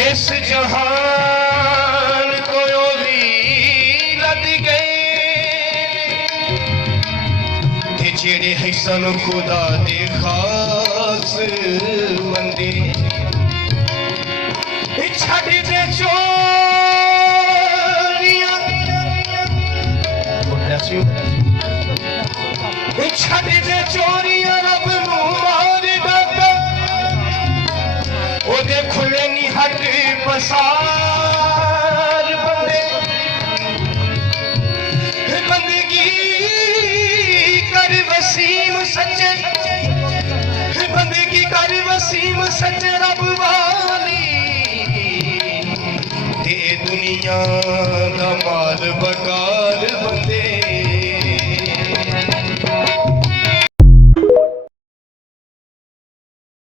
इस जहान को भी लद गए ते जेड़े है सन खुदा दे खास बंदे छड़ दे चोरियां छड़ दे चोरियां रब नू मार डाका ओदे खुले नी हट पसार बंदे बंदगी कर वसीम सच्चे बंदगी कर वसीम सच्चे रब वाली ते दुनिया दा माल बकार